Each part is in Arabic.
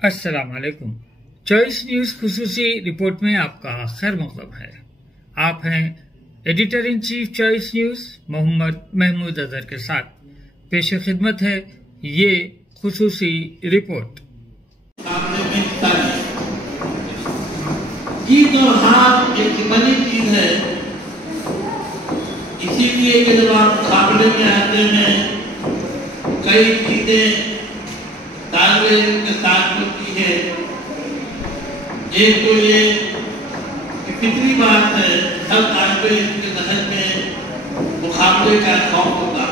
अस्सलाम वालेकुम। Choice news खुसूसी रिपोर्ट में आपका खैर मक़दम है। आप हैं editor in chief Choice News Mohammad Mahmood Azhar के साथ। पेश खिदमत है ये खुसूसी रिपोर्ट। जीत और हार एक बड़ी चीज है, इसीलिए कि जब आप मुकाबले में आते हैं कई चीजें तालबे इल्म के साथ होती है। एक तो ये कि फितरी बात है, हर तालबे इल्म के जहन में मुकाबले का खौफ होगा।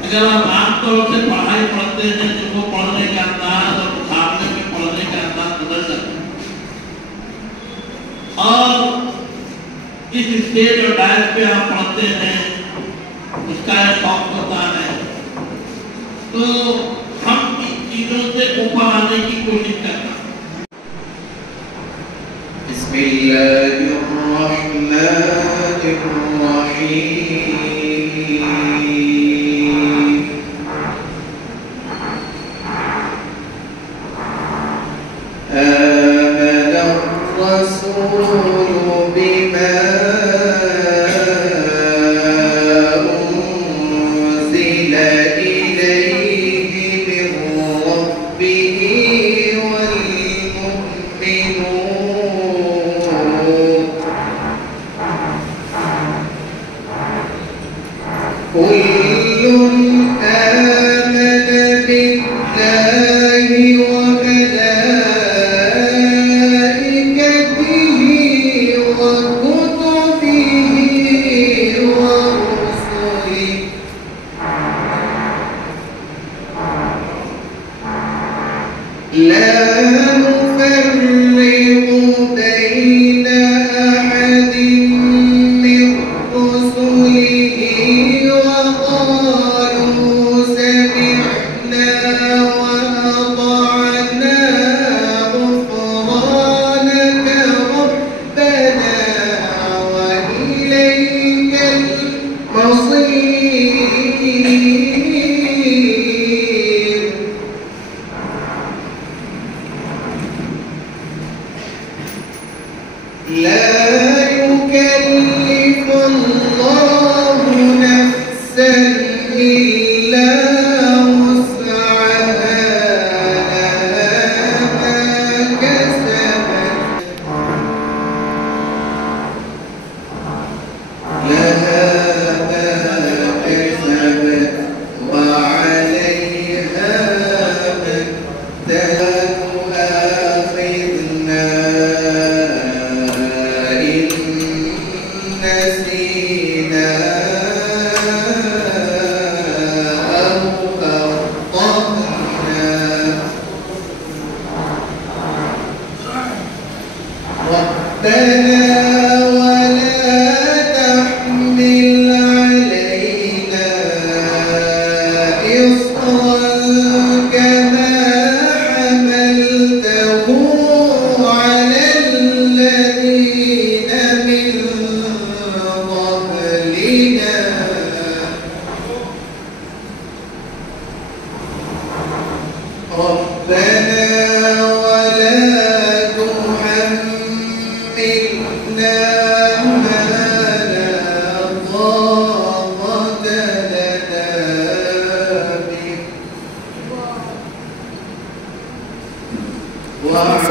अगर आप आमतौर से पढ़ाई पढ़ते हैं तो वो पढ़ने का अंदाज और मुकाबले में पढ़ने का अंदाज बदल जाता है। और इस स्टेज और डायस पे आप पढ़ते हैं उसका एक खौफ होता है। तो हम इन चीजों से ऊपर आने की कोशिश करते हैं।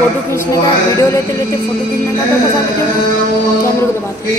फोटो खींचने का वीडियो लेते लेते फोटो खींचने का तो पसंद क्यों कैमरे को दबाते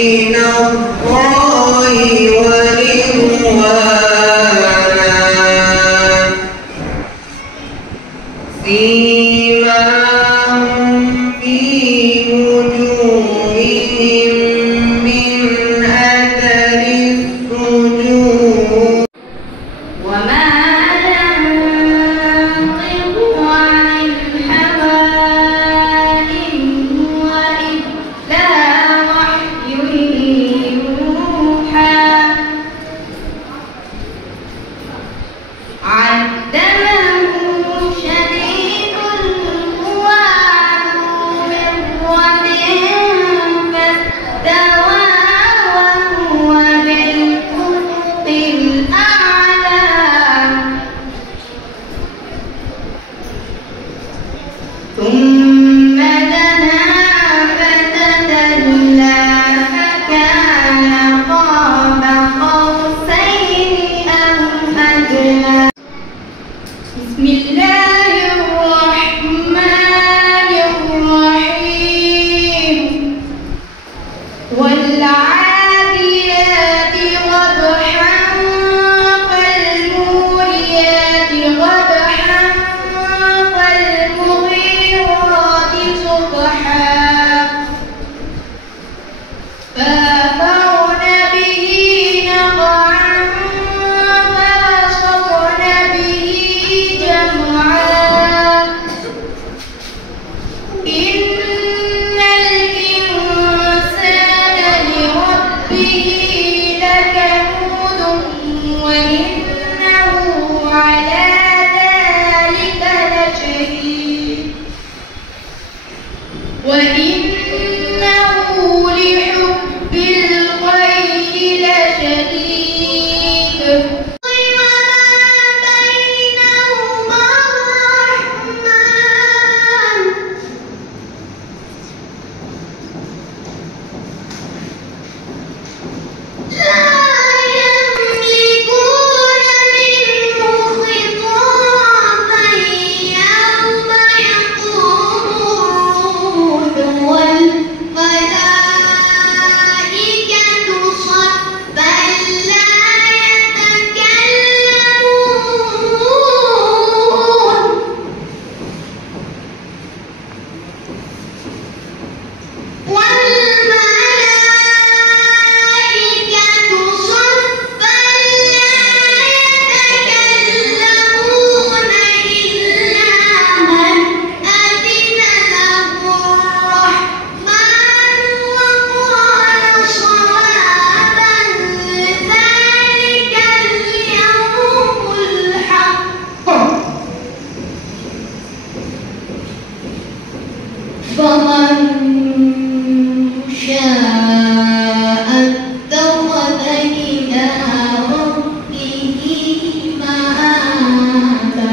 من الله ورضوانا سيماهم في وجوههم من أثر السجود وما تنطق عن الهوى إن هو إلا وحي يوحى علمه شديد القوى ذو مرة فاستوى وهو بالأفق الأعلى ثم دنا فتدلى فكان قاب قوسين أو أدنى بسم الله الرحمن الرحيم والعاديات ضبحا فالموريات قدحا فالمغيرات صبحا فأثرن به نقعا فوسطن به جمعا إن الإنسان لربه لكنود وإنه على ذلك لشهيد وإنه لحب الخير لشديد وما بينهما الرحمن لا يملكون منه خطابا يوم يقوم الروح والملائكة صفا لا يتكلمون والملائكة صفا لا يتكلمون إلا من أذن له الرحمن وقال صوابا ذلك اليوم الحق فمن شاء اتخذ إلى ربه مآبا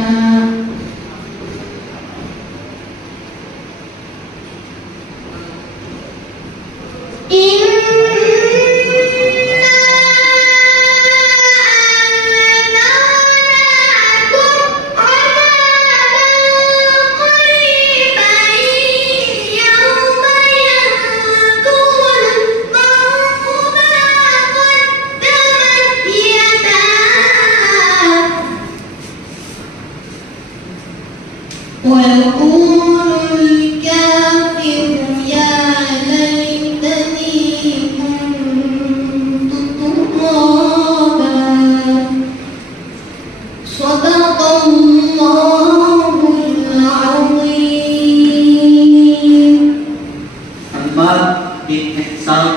ويقول الكافر يا ليتني كنت ترابا صدق الله العظيم. Ammar bin Ihsan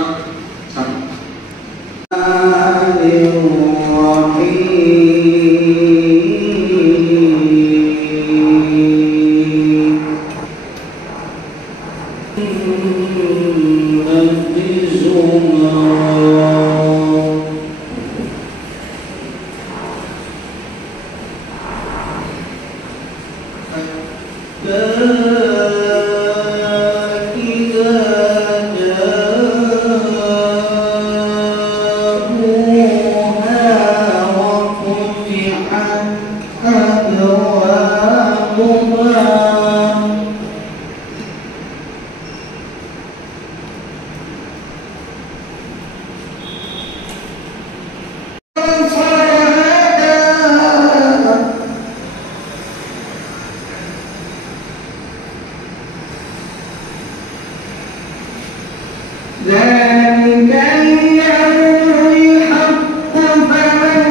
ذلك اليوم الحق فمن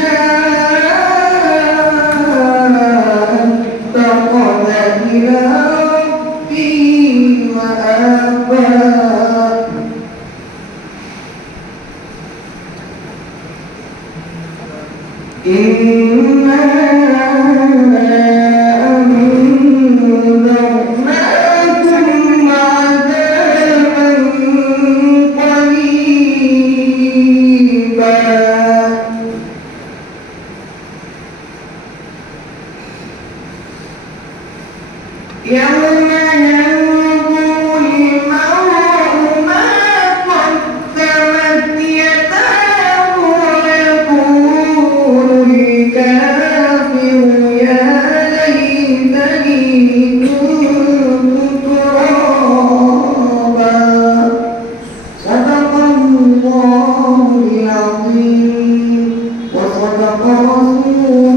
شاء اتخذ إلى ربه مآبا إنا أنذرناكم عذابا قريبا يوم ينظر المرء ما قدمت يداه ويقول الكافر يا ليتني كنت ترابا صدق الله العظيم وصدق رسوله